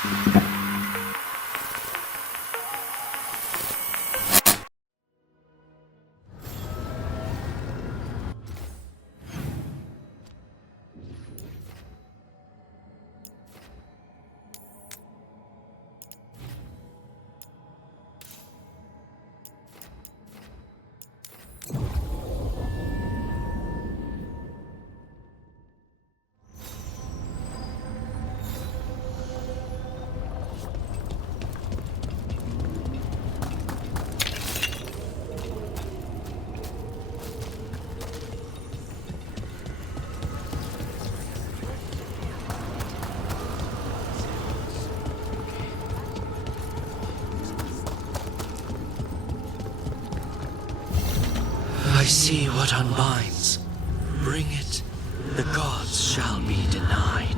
I see what unbinds. Bring it, the gods shall be denied.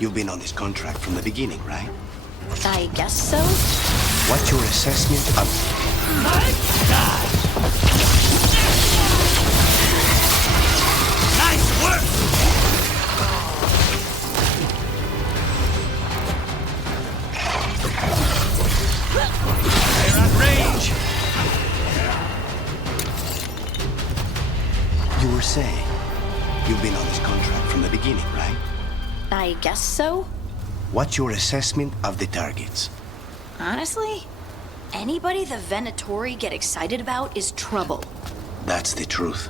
You've been on this contract from the beginning, right? I guess so. What's your assessment of... Nice work! They're at range! You were saying you've been on this contract from the beginning, right? I guess so. What's your assessment of the targets? Honestly, anybody the Venatori get excited about is trouble. That's the truth.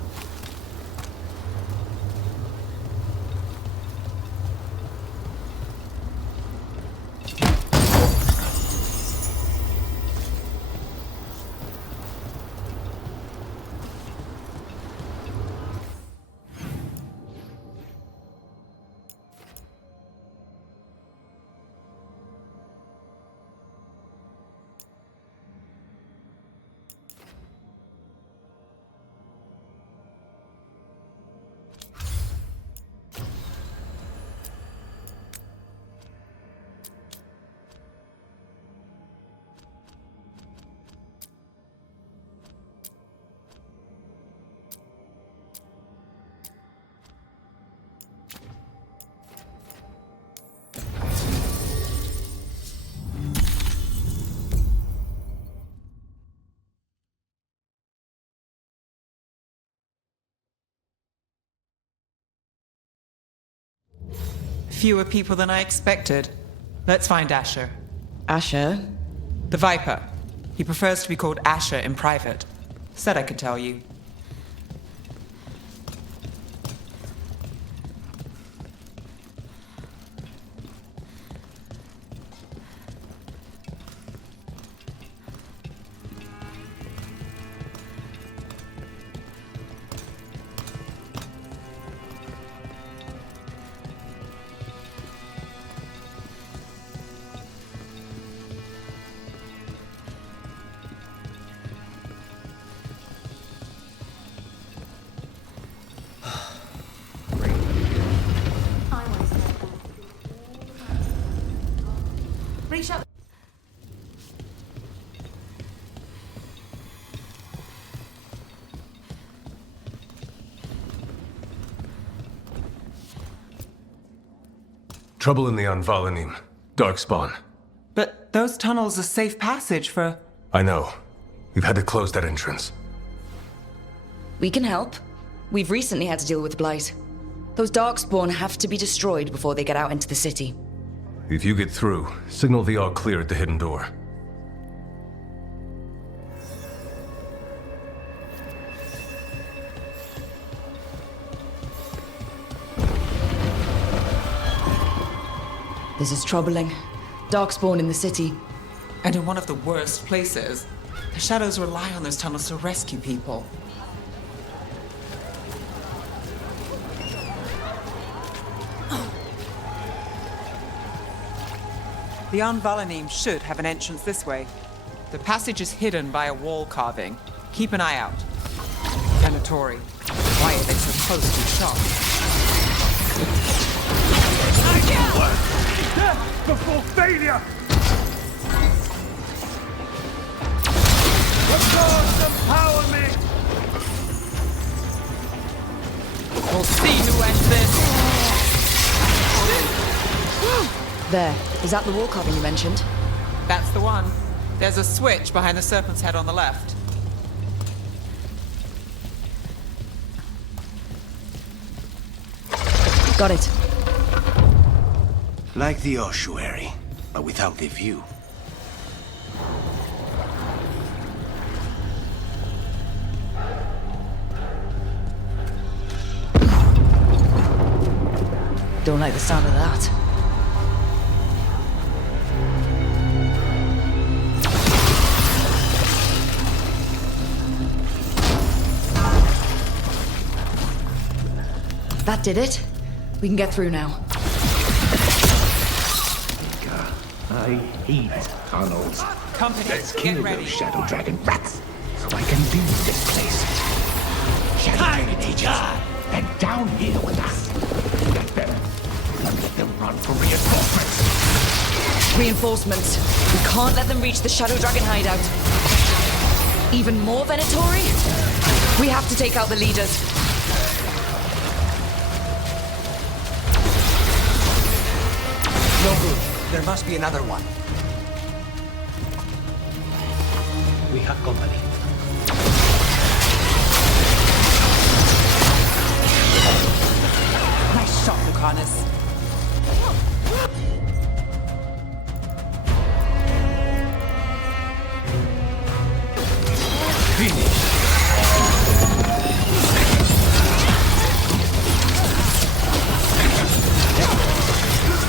Fewer people than I expected. Let's find Asher. Asher? The Viper. He prefers to be called Asher in private. Said I could tell you. Trouble in the Anvalanim. Darkspawn. But those tunnels are safe passage for... I know. We've had to close that entrance. We can help. We've recently had to deal with Blight. Those Darkspawn have to be destroyed before they get out into the city. If you get through, signal the all clear at the hidden door. This is troubling. Darkspawn in the city. And in one of the worst places. The Shadows rely on those tunnels to rescue people. The Anvalanim should have an entrance this way. The passage is hidden by a wall carving. Keep an eye out. Venatori. Why are they so close to each other? Death before failure! The gods empower me! We'll see who ends this. There. Is that the wall carving you mentioned? That's the one. There's a switch behind the serpent's head on the left. Got it. Like the ossuary, but without the view. Don't like the sound of that. That did it. We can get through now. I hate tunnels. Company, Let's get kill ready. those shadow dragon rats, so I can leave this place. Shadow dragon agents, and down here with us. Get better. They'll run for reinforcements. Reinforcements. We can't let them reach the Shadow Dragon hideout. Even more Venatori? We have to take out the leaders. No good. There must be another one. We have company. Nice shot, Lucanus.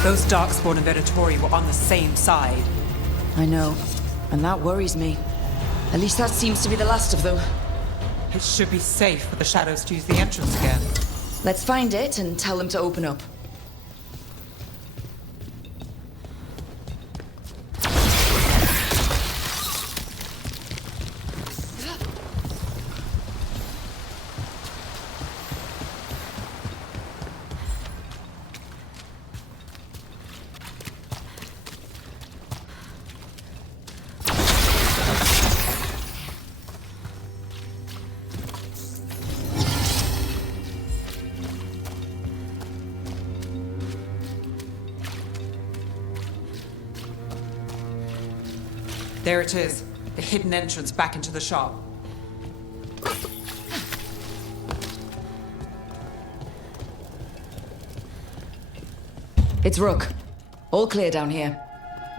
Those Darkspawn and Venatori were on the same side. I know, and that worries me. At least that seems to be the last of them. It should be safe for the shadows to use the entrance again. Let's find it and tell them to open up. There it is, the hidden entrance back into the shop. It's Rook. All clear down here.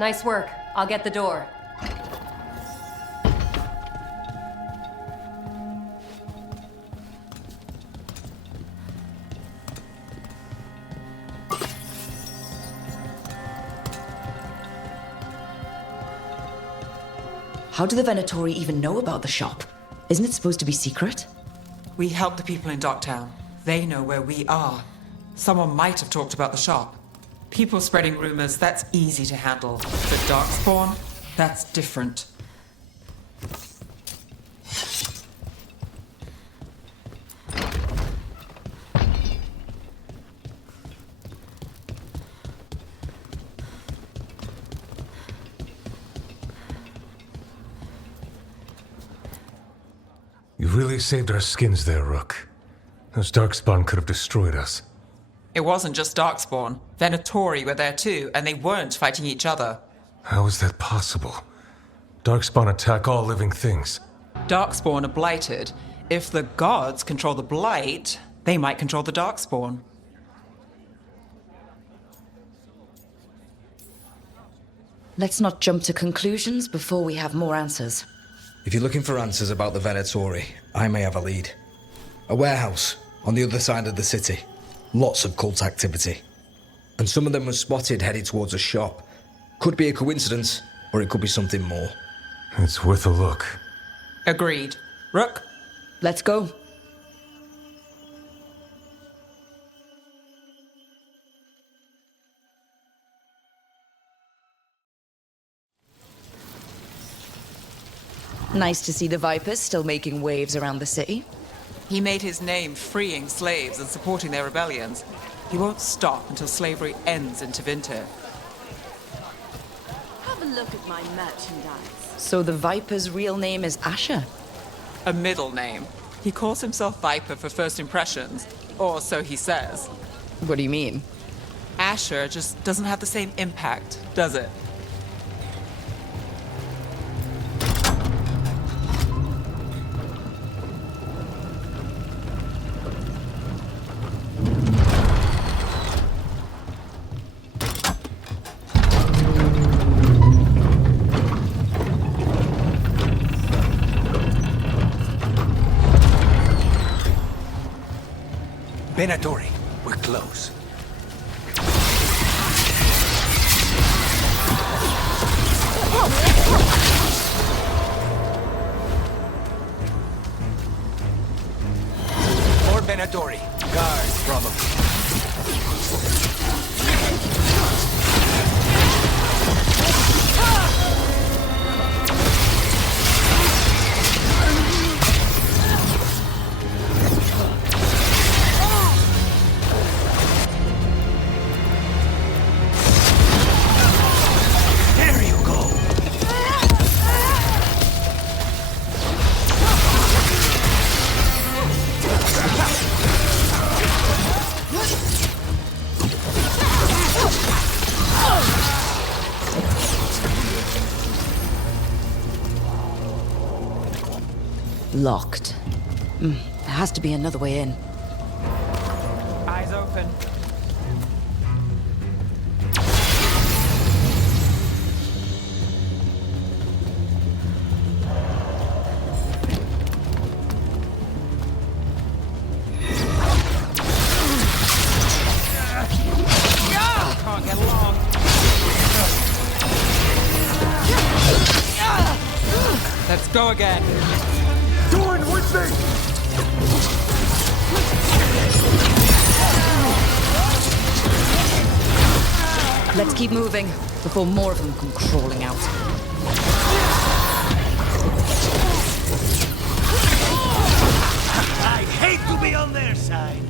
Nice work. I'll get the door. How do the Venatori even know about the shop? Isn't it supposed to be secret? We help the people in Docktown. They know where we are. Someone might have talked about the shop. People spreading rumors, that's easy to handle. But Darkspawn, that's different. You really saved our skins there, Rook. Those Darkspawn could have destroyed us. It wasn't just Darkspawn. Venatori were there too, and they weren't fighting each other. How is that possible? Darkspawn attack all living things. Darkspawn are blighted. If the gods control the blight, they might control the Darkspawn. Let's not jump to conclusions before we have more answers. If you're looking for answers about the Venatori, I may have a lead. A warehouse on the other side of the city. Lots of cult activity. And some of them were spotted headed towards a shop. Could be a coincidence, or it could be something more. It's worth a look. Agreed. Rook? Let's go. Nice to see the Vipers still making waves around the city. He made his name freeing slaves and supporting their rebellions. He won't stop until slavery ends in Tevinter. Have a look at my merchandise. So the Viper's real name is Asher? A middle name. He calls himself Viper for first impressions, or so he says. What do you mean? Asher just doesn't have the same impact, does it? Venatori, we're close. More Venatori. Guards, probably. Locked. There has to be another way in. Eyes open. Can't get along. Let's go again. Join with me! Let's keep moving before more of them come crawling out. I hate to be on their side.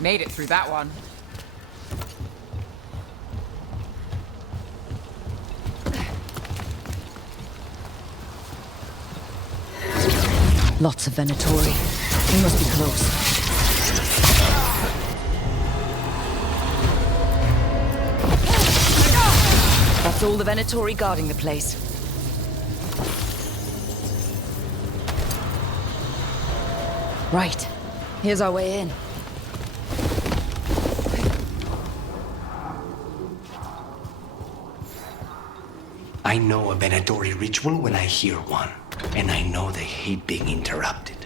Made it through that one. Lots of Venatori. We must be close. That's all the Venatori guarding the place. Right. Here's our way in. I know a Venatori ritual when I hear one, and I know they hate being interrupted.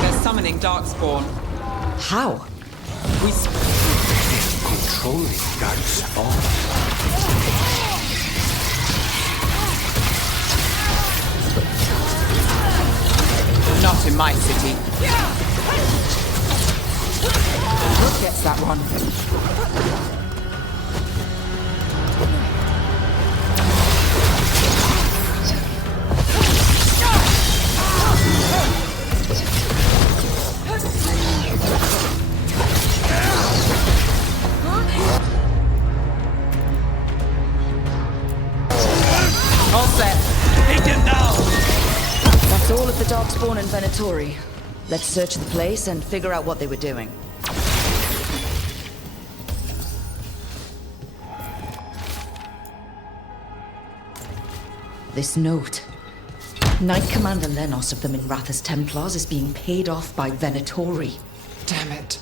They're summoning Darkspawn. How? We Controlling Darkspawn. Not in my city. Who gets that one? All set. Take him down! That's all of the Darkspawn and Venatori. Let's search the place and figure out what they were doing. This note. Knight Commander Lenos of the Minrathous Templars is being paid off by Venatori. Damn it.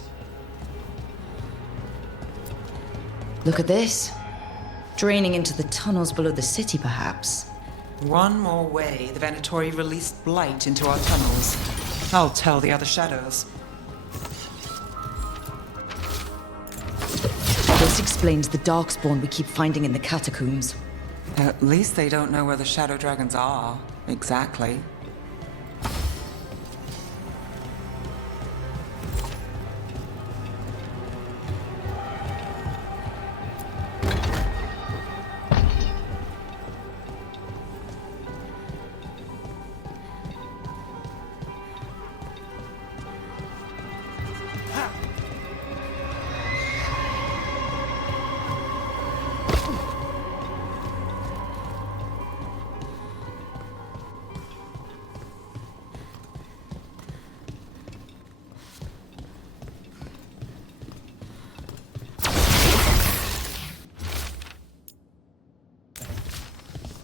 Look at this. Draining into the tunnels below the city, perhaps. One more way the Venatori released blight into our tunnels. I'll tell the other shadows. This explains the Darkspawn we keep finding in the catacombs. At least they don't know where the shadow dragons are. Exactly.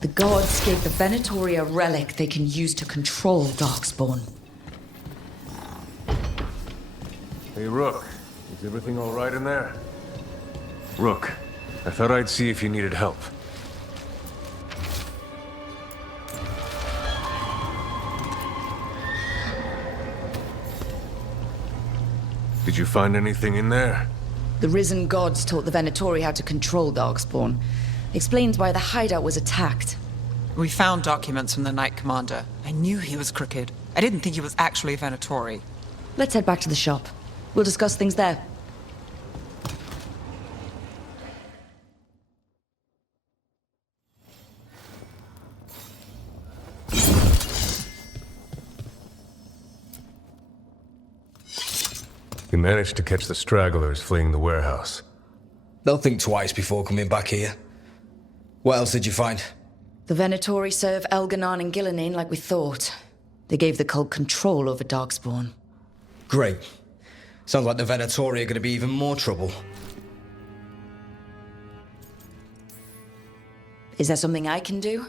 The gods gave the Venatori a relic they can use to control Darkspawn. Hey, Rook. Is everything all right in there? Rook, I thought I'd see if you needed help. Did you find anything in there? The risen gods taught the Venatori how to control Darkspawn. Explains why the hideout was attacked. We found documents from the Knight Commander. I knew he was crooked. I didn't think he was actually a Venatori. Let's head back to the shop. We'll discuss things there. You managed to catch the stragglers fleeing the warehouse. They'll think twice before coming back here. What else did you find? The Venatori serve Elganon and Gillenane like we thought. They gave the cult control over Darkspawn. Great. Sounds like the Venatori are going to be even more trouble. Is there something I can do?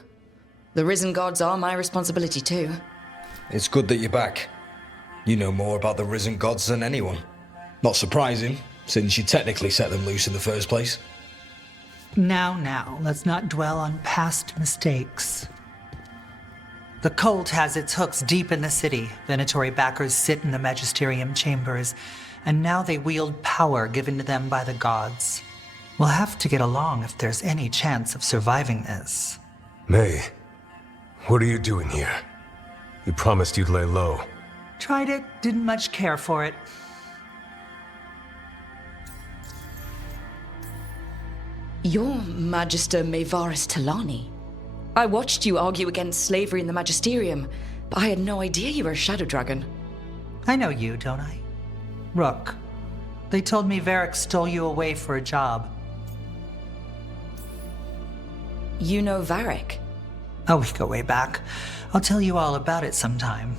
The risen gods are my responsibility too. It's good that you're back. You know more about the risen gods than anyone. Not surprising, since you technically set them loose in the first place. Now, let's not dwell on past mistakes. The cult has its hooks deep in the city. Venatori backers sit in the magisterium chambers, and now they wield power given to them by the gods. We'll have to get along if there's any chance of surviving this. May, what are you doing here? You promised you'd lay low. Tried it, didn't much care for it. You're Magister Maevaris Talani. I watched you argue against slavery in the magisterium, but I had no idea you were a shadow dragon. I know you, don't I? Rook. They told me Varric stole you away for a job. You know Varric? Oh, we go way back. I'll tell you all about it sometime.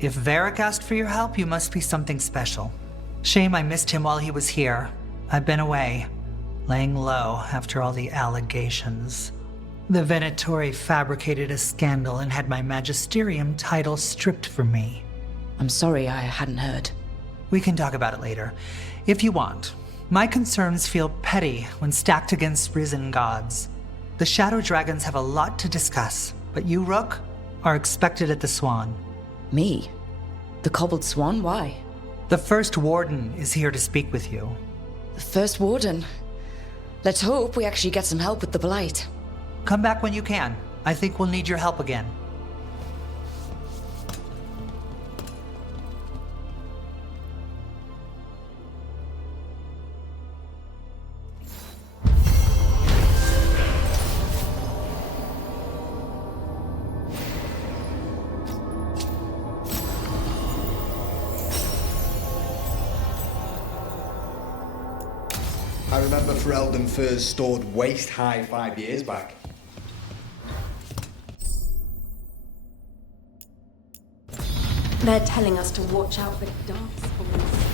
If Varric asked for your help, you must be something special. Shame I missed him while he was here. I've been away, laying low after all the allegations. The Venatori fabricated a scandal and had my magisterium title stripped from me. I'm sorry I hadn't heard. We can talk about it later, if you want. My concerns feel petty when stacked against risen gods. The Shadow Dragons have a lot to discuss, but you, Rook, are expected at the Swan. Me? The Cobbled Swan? Why? The First Warden is here to speak with you. The First Warden? Let's hope we actually get some help with the Blight. Come back when you can. I think we'll need your help again. I remember Ferelden furs stored waist-high 5 years back. They're telling us to watch out for darkspawns.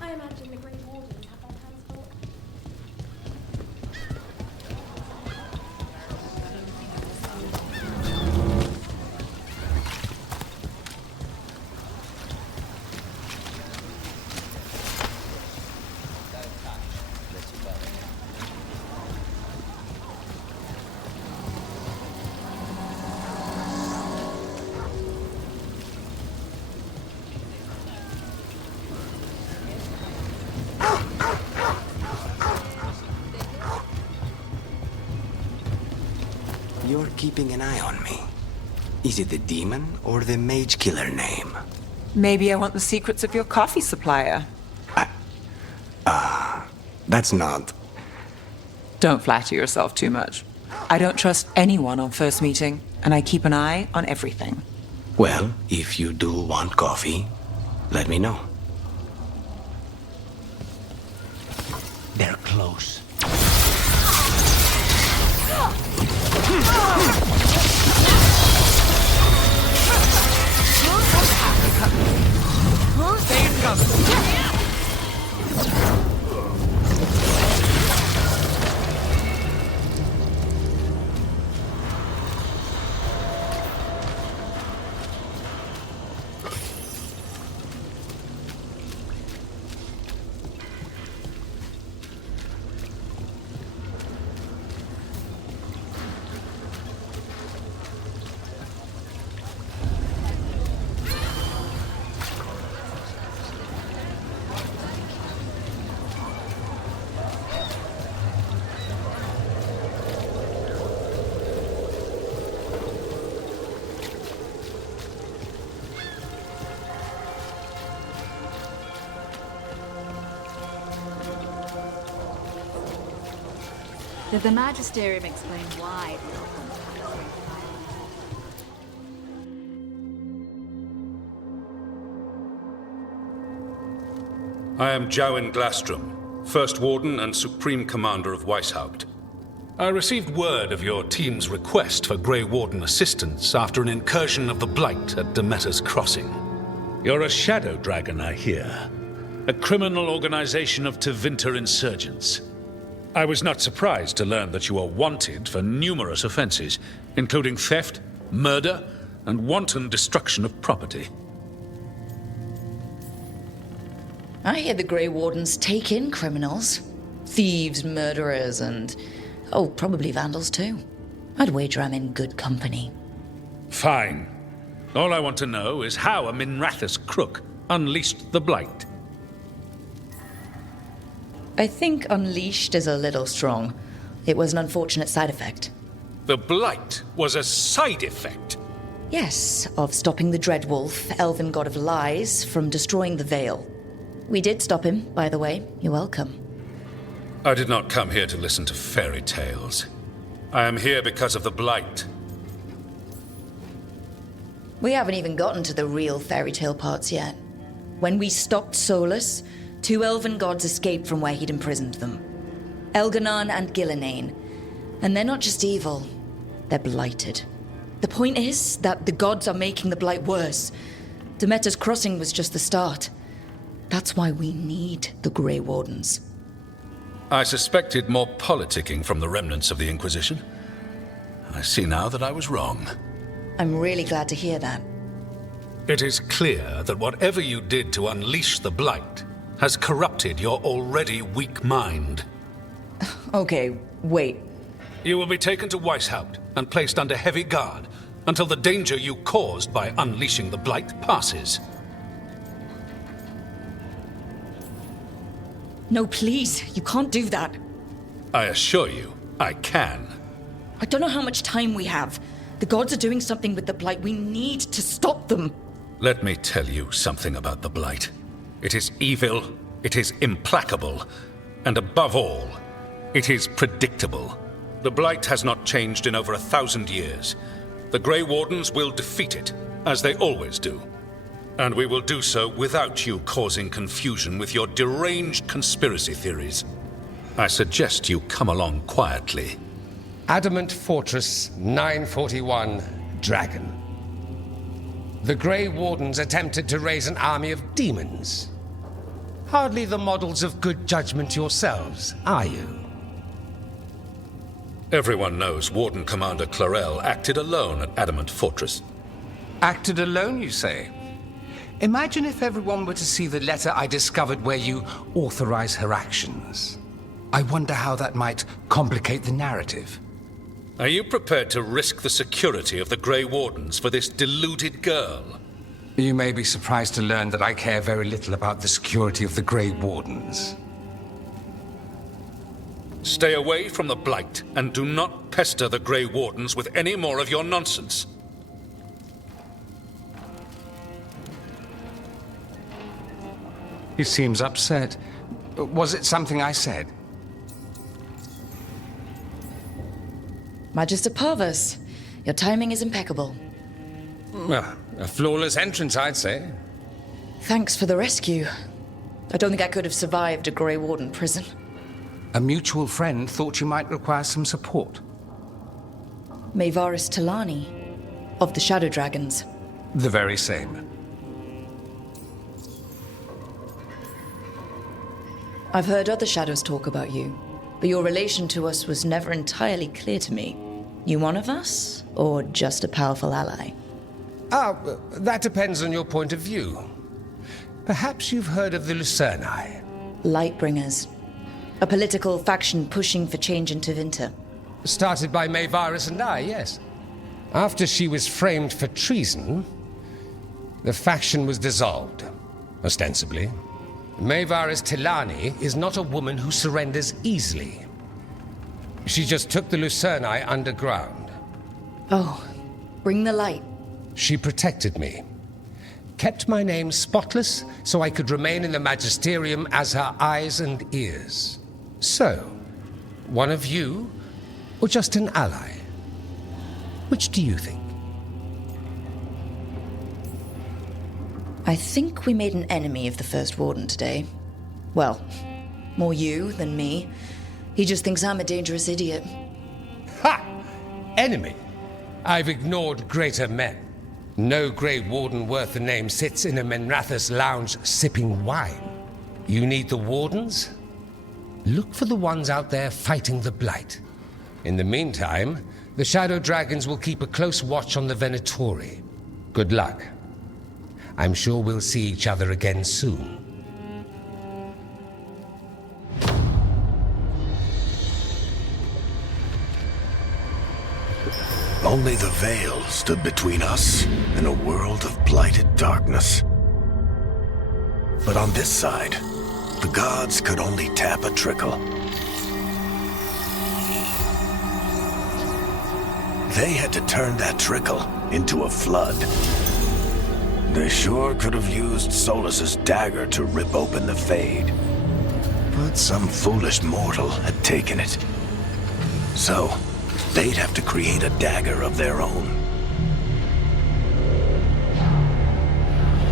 I imagine the Great Wardens have their hands full. You're keeping an eye on me. Is it the demon or the mage killer name? Maybe I want the secrets of your coffee supplier. That's not... Don't flatter yourself too much. I don't trust anyone on first meeting, and I keep an eye on everything. Well, if you do want coffee, let me know. They're close. Stay in cover. Did the Magisterium explain why? I am Jowen Glastrom, First Warden and Supreme Commander of Weishaupt. I received word of your team's request for Grey Warden assistance after an incursion of the Blight at Demeter's Crossing. You're a shadow dragon, I hear. A criminal organization of Tevinter insurgents. I was not surprised to learn that you are wanted for numerous offenses, including theft, murder, and wanton destruction of property. I hear the Grey Wardens take in criminals. Thieves, murderers, and... oh, probably vandals too. I'd wager I'm in good company. Fine. All I want to know is how a Minrathous crook unleashed the Blight. I think unleashed is a little strong. It was an unfortunate side effect. The Blight was a side effect? Yes, of stopping the Dreadwolf, elven god of lies, from destroying the Veil. We did stop him, by the way. You're welcome. I did not come here to listen to fairy tales. I am here because of the Blight. We haven't even gotten to the real fairy tale parts yet. When we stopped Solus, 2 elven gods escaped from where he'd imprisoned them. Elganon and Gillenane. And they're not just evil, they're blighted. The point is that the gods are making the Blight worse. Demeter's Crossing was just the start. That's why we need the Grey Wardens. I suspected more politicking from the remnants of the Inquisition. I see now that I was wrong. I'm really glad to hear that. It is clear that whatever you did to unleash the Blight has corrupted your already weak mind. Okay, wait. You will be taken to Weishaupt and placed under heavy guard until the danger you caused by unleashing the Blight passes. No, please, you can't do that. I assure you, I can. I don't know how much time we have. The gods are doing something with the Blight. We need to stop them. Let me tell you something about the Blight. It is evil, it is implacable, and above all, it is predictable. The Blight has not changed in over 1,000 years. The Grey Wardens will defeat it, as they always do. And we will do so without you causing confusion with your deranged conspiracy theories. I suggest you come along quietly. Adamant Fortress 941, Dragon. The Grey Wardens attempted to raise an army of demons. Hardly the models of good judgment yourselves, are you? Everyone knows Warden Commander Clarel acted alone at Adamant Fortress. Acted alone, you say? Imagine if everyone were to see the letter I discovered where you authorize her actions. I wonder how that might complicate the narrative. Are you prepared to risk the security of the Grey Wardens for this deluded girl? You may be surprised to learn that I care very little about the security of the Grey Wardens. Stay away from the Blight and do not pester the Grey Wardens with any more of your nonsense. He seems upset. Was it something I said? Magister Parvus, your timing is impeccable. Well, a flawless entrance, I'd say. Thanks for the rescue. I don't think I could have survived a Grey Warden prison. A mutual friend thought you might require some support. Maevaris Talani, of the Shadow Dragons. The very same. I've heard other shadows talk about you, but your relation to us was never entirely clear to me. You one of us, or just a powerful ally? That depends on your point of view. Perhaps you've heard of the Lucerni. Lightbringers. A political faction pushing for change in Tevinter. Started by Maevaris and I, yes. After she was framed for treason, the faction was dissolved, ostensibly. Maevaris Talani is not a woman who surrenders easily. She just took the Lucerni underground. Oh, bring the light. She protected me. Kept my name spotless so I could remain in the Magisterium as her eyes and ears. So, one of you or just an ally? Which do you think? I think we made an enemy of the First Warden today. Well, more you than me. He just thinks I'm a dangerous idiot. Ha! Enemy? I've ignored greater men. No Grey Warden worth the name sits in a Menrathus lounge sipping wine. You need the Wardens? Look for the ones out there fighting the Blight. In the meantime, the Shadow Dragons will keep a close watch on the Venatori. Good luck. I'm sure we'll see each other again soon. Only the veil stood between us and a world of blighted darkness. But on this side, the gods could only tap a trickle. They had to turn that trickle into a flood. They sure could have used Solus's dagger to rip open the Fade. But some foolish mortal had taken it. So, they'd have to create a dagger of their own.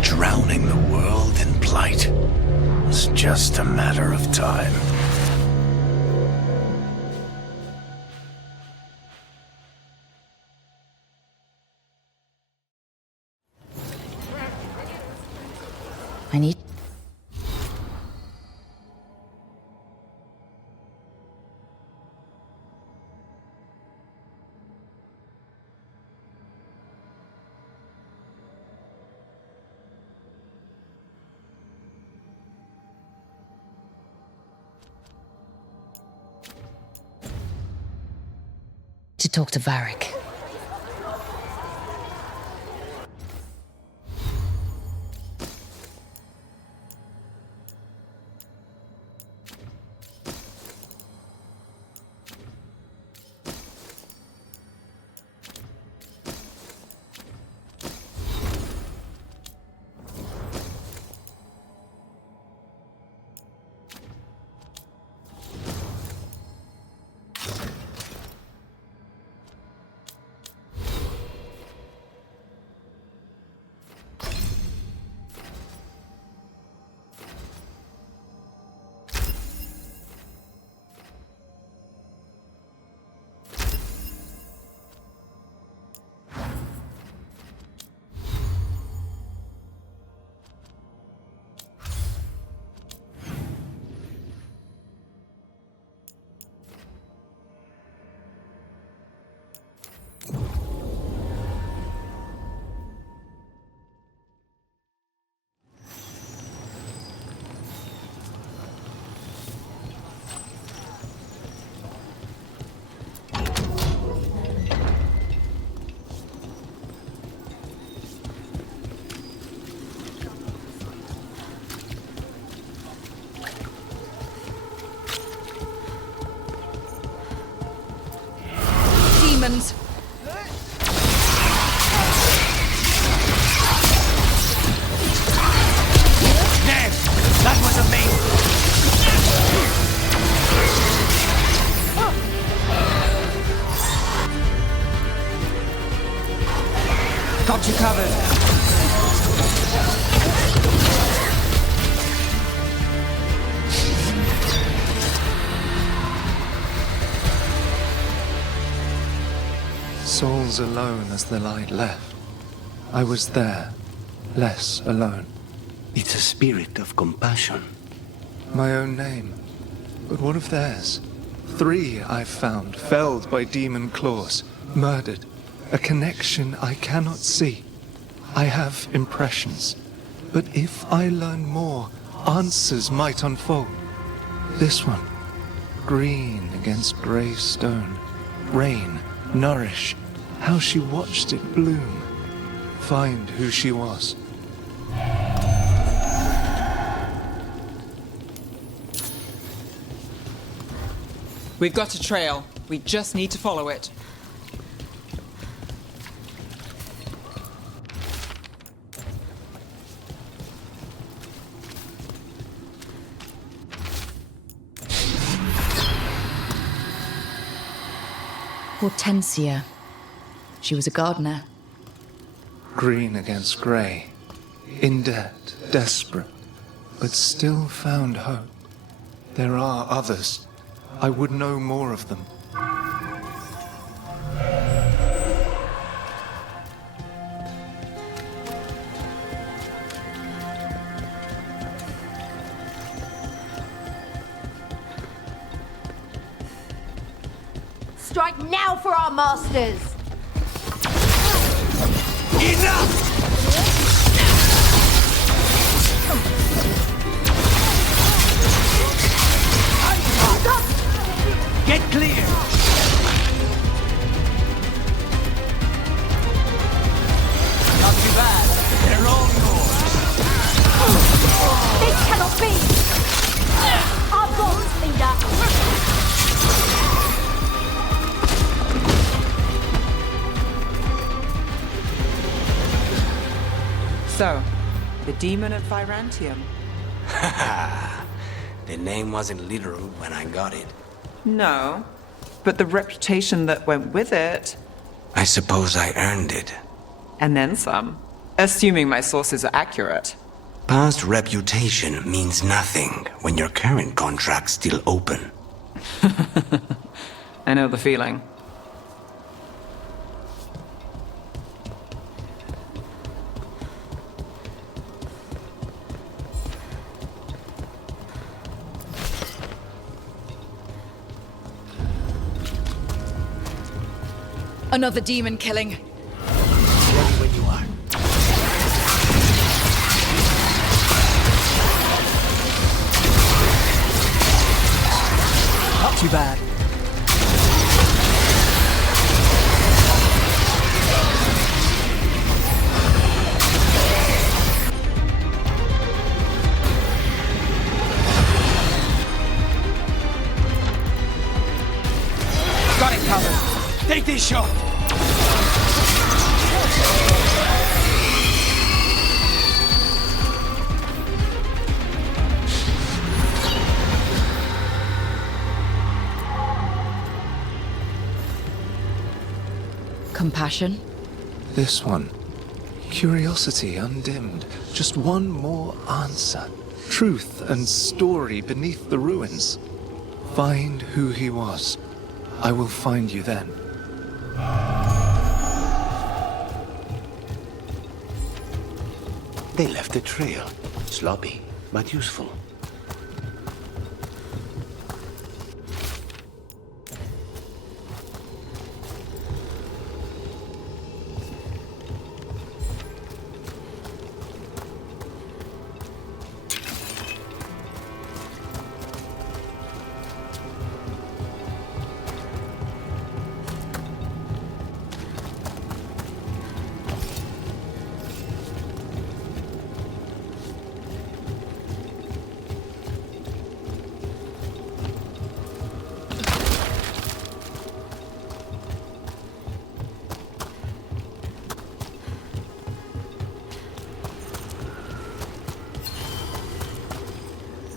Drowning the world in blight was just a matter of time. I need... to talk to Varric. Demons! Ned! That was amazing! Got you covered. Souls alone as the light left. I was there, less alone. It's a spirit of compassion. My own name. But what of theirs? 3 I've found, felled by demon claws, murdered. A connection I cannot see. I have impressions. But if I learn more, answers might unfold. This one, green against grey stone. Rain, nourish, how she watched it bloom. Find who she was. We've got a trail. We just need to follow it. Hortensia. She was a gardener. Green against grey. In debt, desperate, but still found hope. There are others. I would know more of them. Strike now for our masters! Enough! Get clear! Not too bad. They're all yours. This cannot be! Our gods, leader! So, the demon of Virantium. The name wasn't literal when I got it. No, but the reputation that went with it. I suppose I earned it. And then some. Assuming my sources are accurate. Past reputation means nothing when your current contract's still open. I know the feeling. Another demon killing. Ready when you are. Not too bad. Got it covered. Take this shot! Compassion? This one. Curiosity undimmed. Just one more answer. Truth and story beneath the ruins. Find who he was. I will find you then. They left a trail. Sloppy, but useful.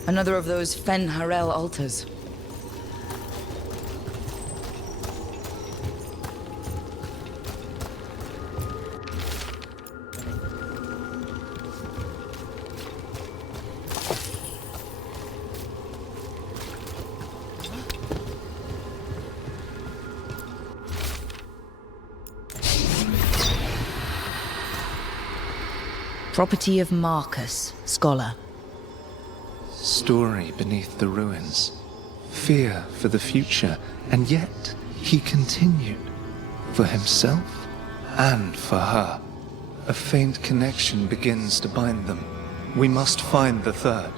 Another of those Fen Harel altars. Property of Marcus, scholar. Story beneath the ruins. Fear for the future, and yet he continued. For himself and for her. A faint connection begins to bind them. We must find the third.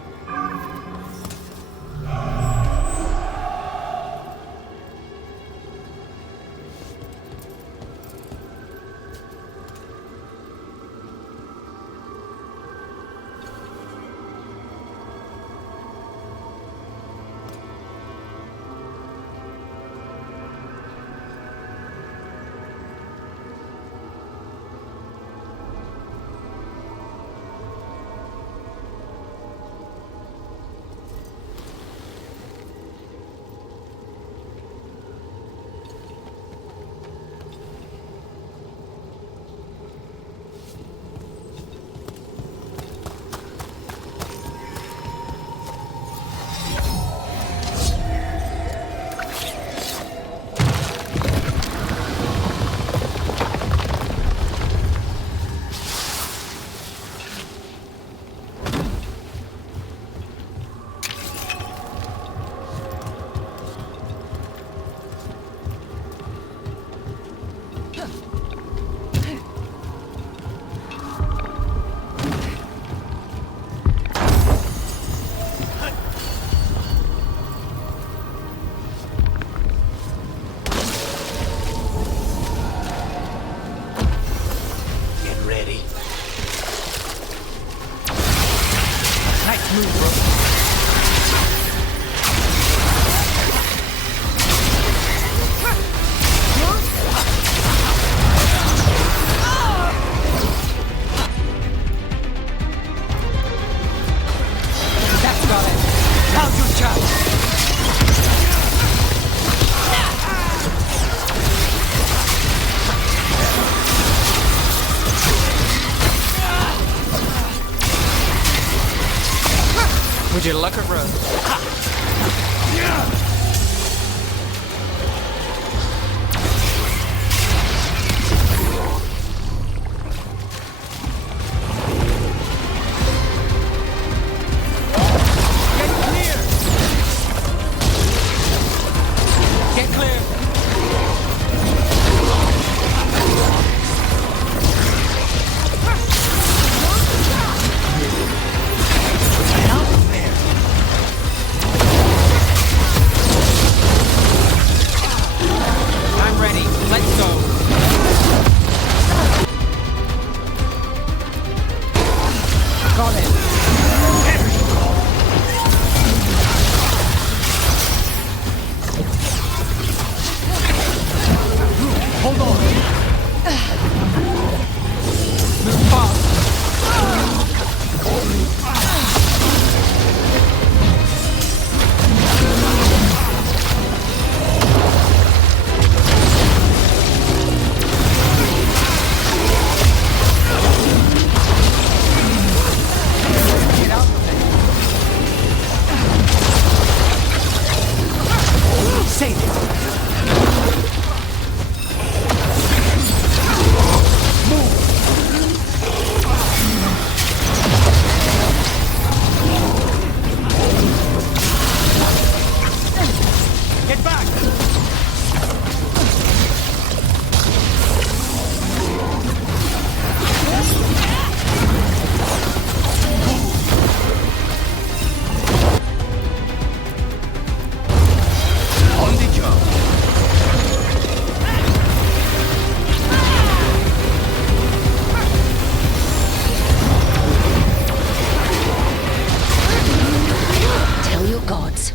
Would you look at Rose?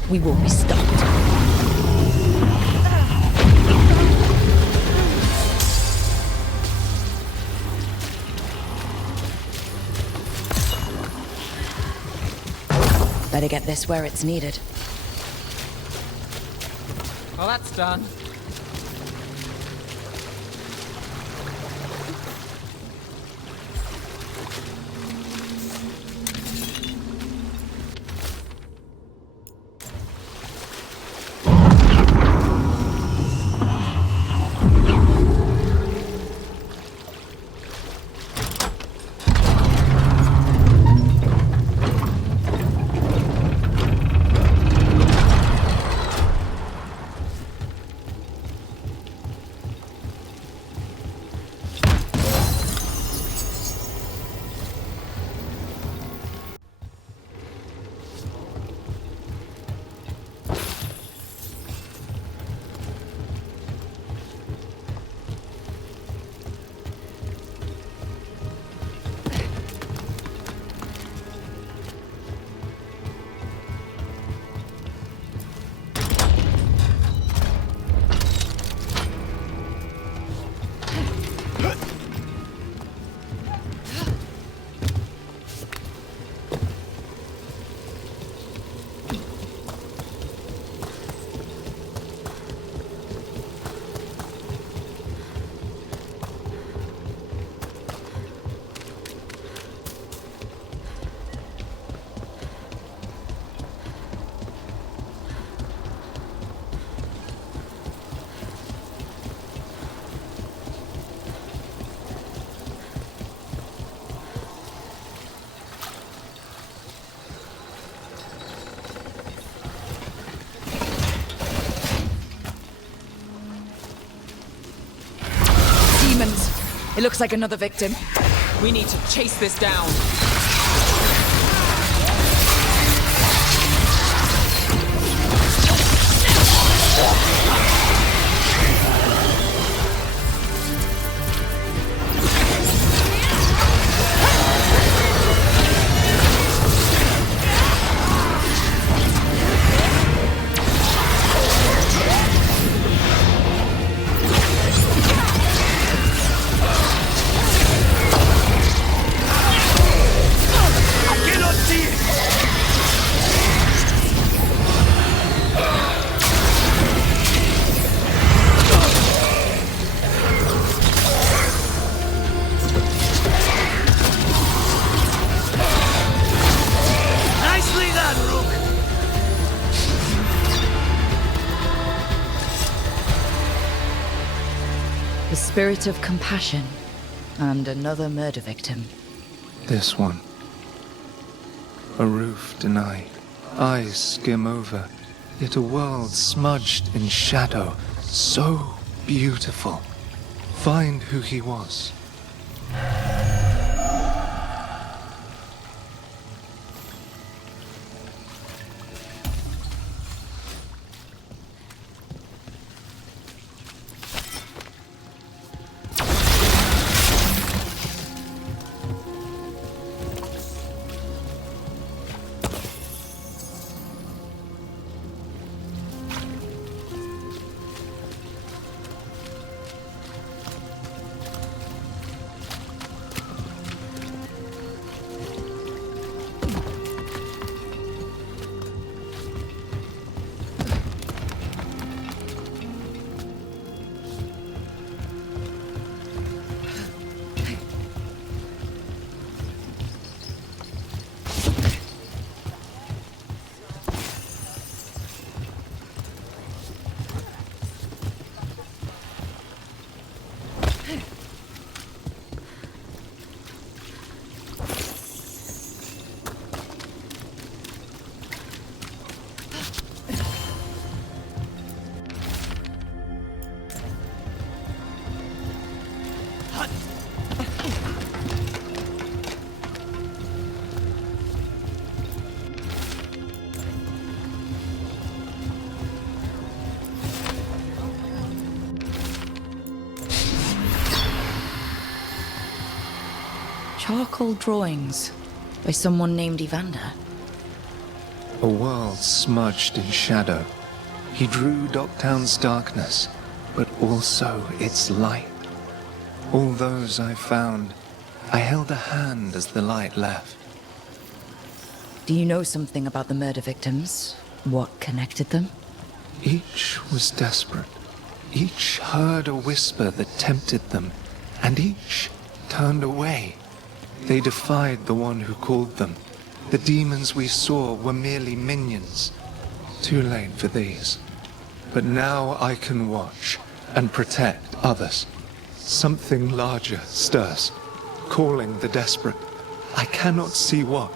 We won't be stopped. Better get this where it's needed. Well, that's done. It looks like another victim. We need to chase this down. The spirit of compassion and another murder victim. This one. A roof denied, eyes skim over, yet a world smudged in shadow, so beautiful. Find who he was. Charcoal drawings by someone named Evander. A world smudged in shadow. He drew Docktown's darkness, but also its light. All those I found, I held a hand as the light left. Do you know something about the murder victims? What connected them? Each was desperate. Each heard a whisper that tempted them, and each turned away. They defied the one who called them. The demons we saw were merely minions. Too late for these. But now I can watch and protect others. Something larger stirs, calling the desperate. I cannot see what.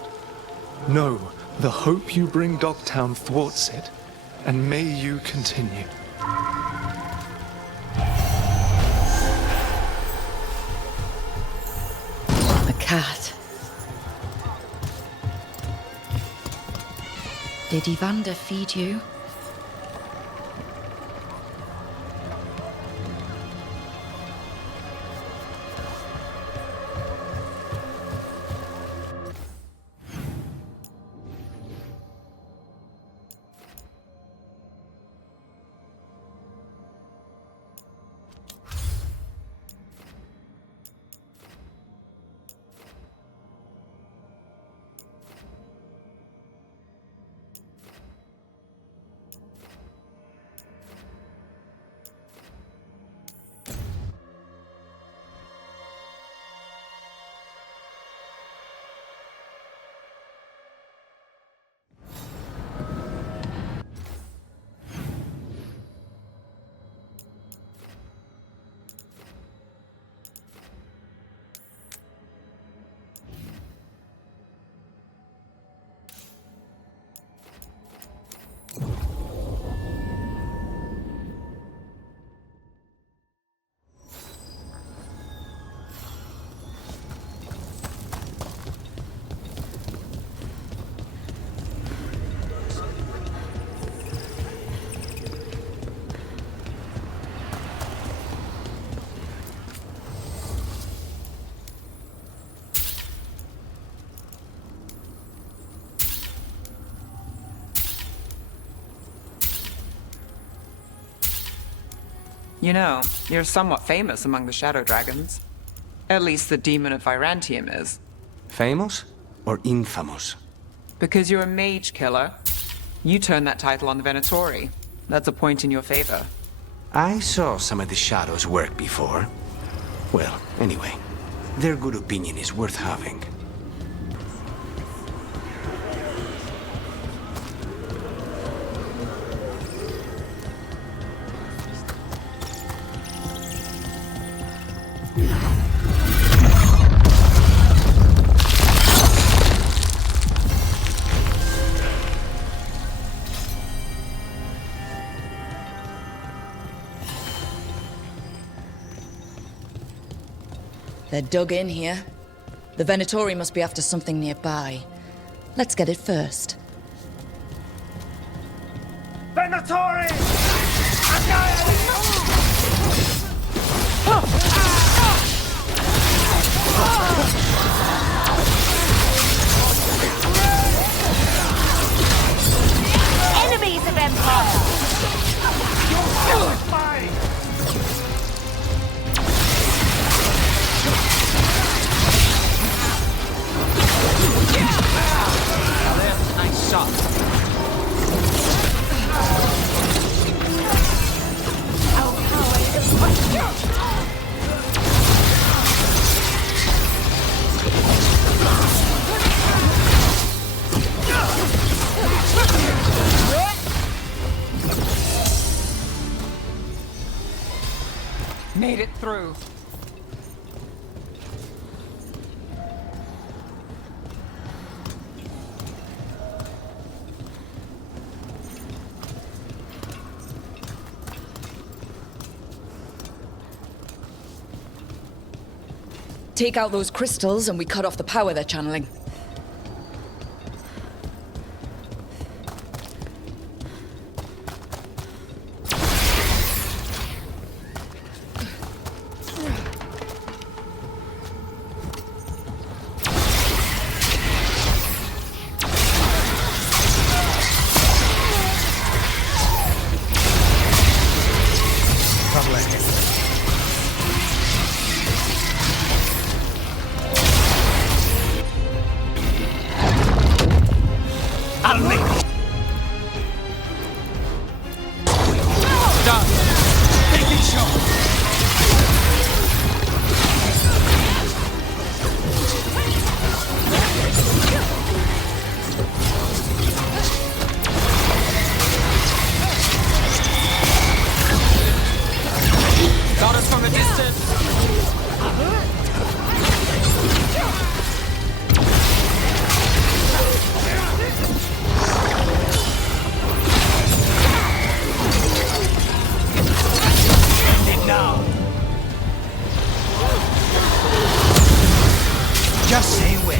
No, the hope you bring Docktown thwarts it, and may you continue. A cat. Did Evander feed you? You know, you're somewhat famous among the Shadow Dragons. At least the Demon of Virantium is. Famous or infamous? Because you're a mage killer. You turned that title on the Venatori. That's a point in your favor. I saw some of the Shadows work before. Well, anyway, their good opinion is worth having. They're dug in here. The Venatori must be after something nearby. Let's get it first. Venatori! Enemies of Empire! Nice shot. Made it through. Take out those crystals and we cut off the power they're channeling. Got us from a distance. End it now. Just say when.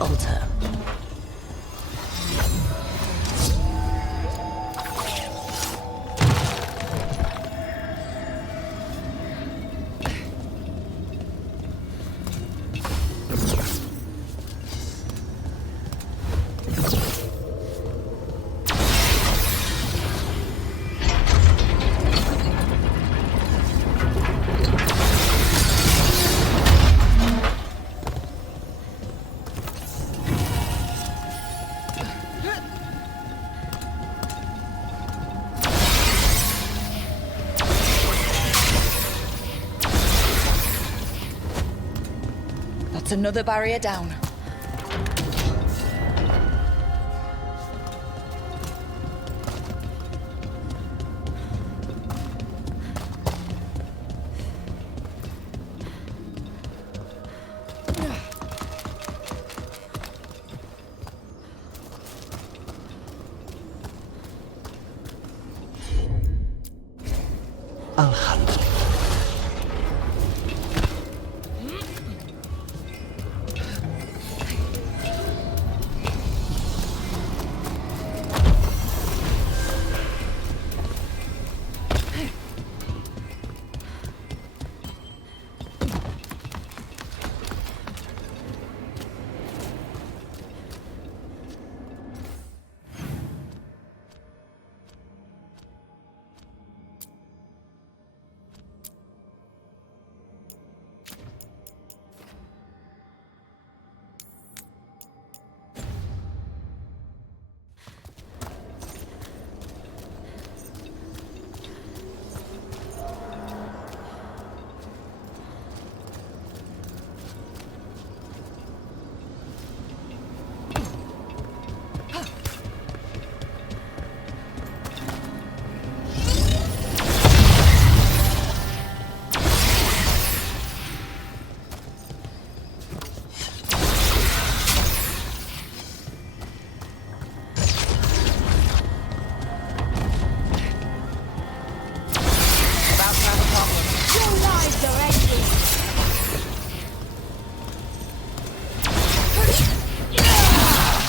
altar. That's another barrier down.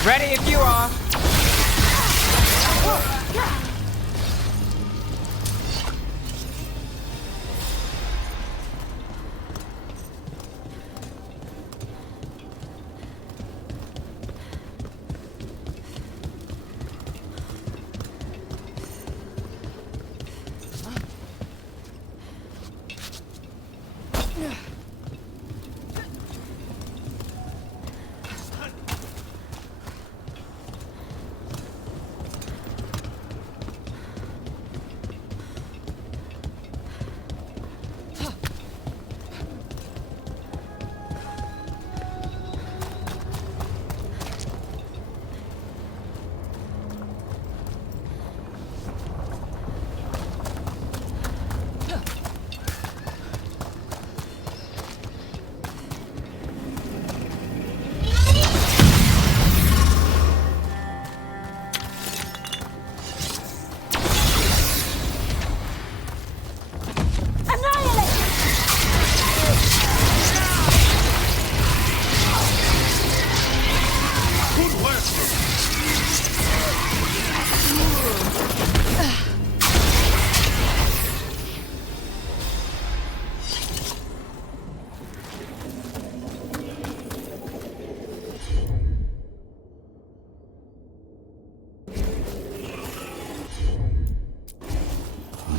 Ready if you are.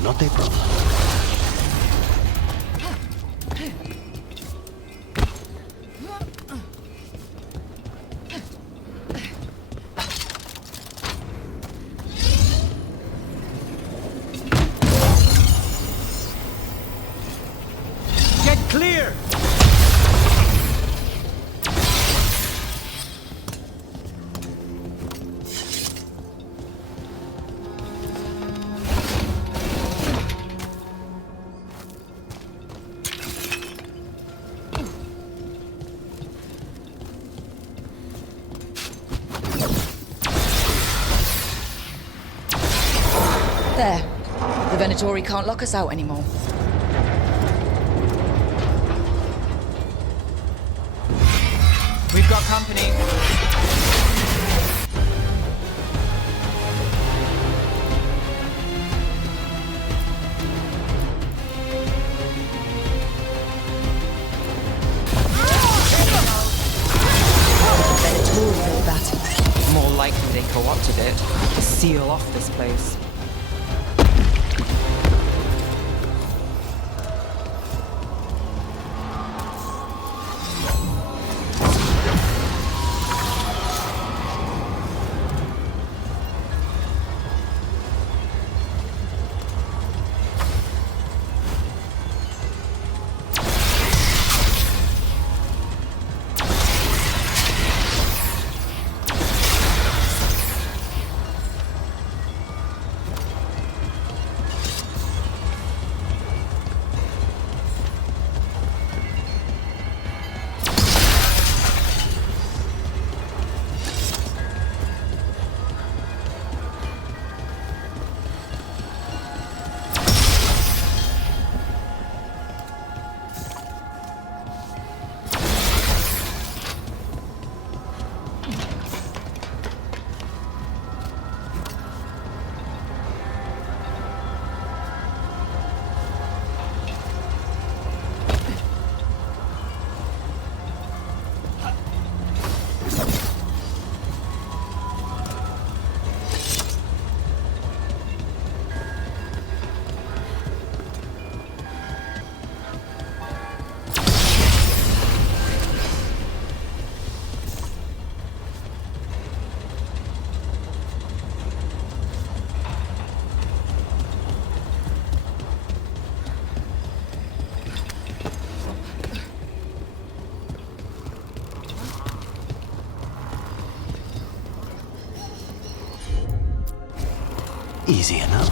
Not a problem. Get clear! There. The Venatori can't lock us out anymore. We've got company. Venatori built that. More likely they co-opted it to seal off this place. Easy enough.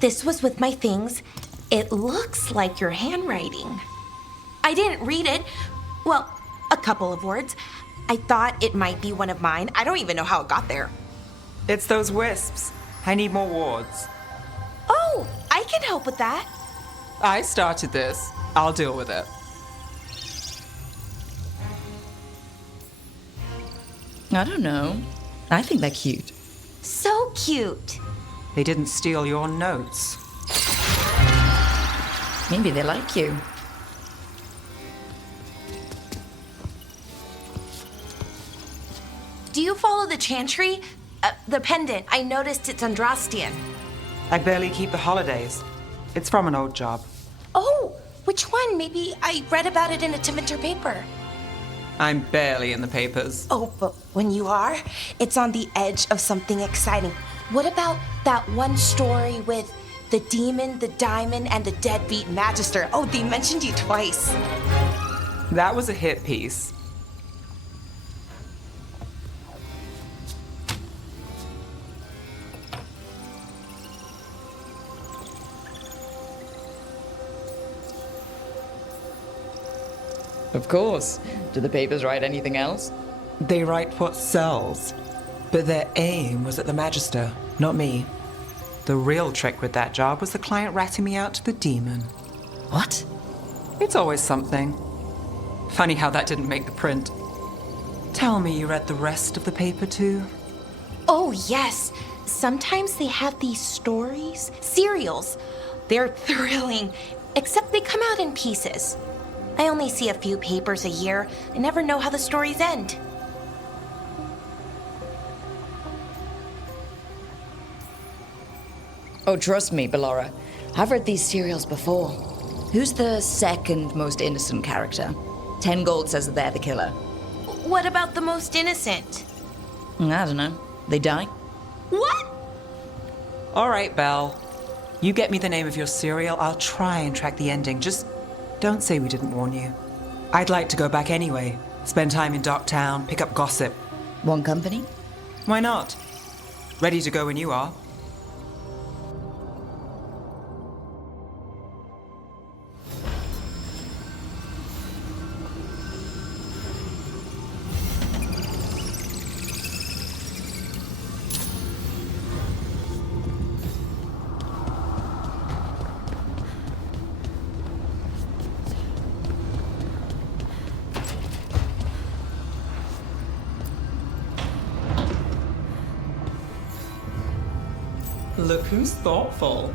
This was with my things. It looks like your handwriting. I didn't read it. Well, a couple of words. I thought it might be one of mine. I don't even know how it got there. It's those wisps. I need more wards. Oh, I can help with that. I started this. I'll deal with it. I don't know. I think they're cute. So cute. They didn't steal your notes. Maybe they like you. Do you follow the chantry? The pendant. I noticed it's Andrastian. I barely keep the holidays. It's from an old job. Oh, which one? Maybe I read about it in a Timinter paper. I'm barely in the papers. Oh, but when you are, it's on the edge of something exciting. What about that one story with the demon, the diamond, and the deadbeat magister? Oh, they mentioned you twice. That was a hit piece. Of course. Do the papers write anything else? They write what sells. But their aim was at the Magister, not me. The real trick with that job was the client ratting me out to the demon. What? It's always something. Funny how that didn't make the print. Tell me you read the rest of the paper too? Oh, yes. Sometimes they have these stories, serials. They're thrilling, except they come out in pieces. I only see a few papers a year. I never know how the stories end. Oh, trust me, Ballora. I've read these serials before. Who's the second most innocent character? 10 gold says that they're the killer. What about the most innocent? I don't know. They die? What? All right, Belle. You get me the name of your serial, I'll try and track the ending. Just don't say we didn't warn you. I'd like to go back anyway. Spend time in Darktown, pick up gossip. One company? Why not? Ready to go when you are. Look who's thoughtful.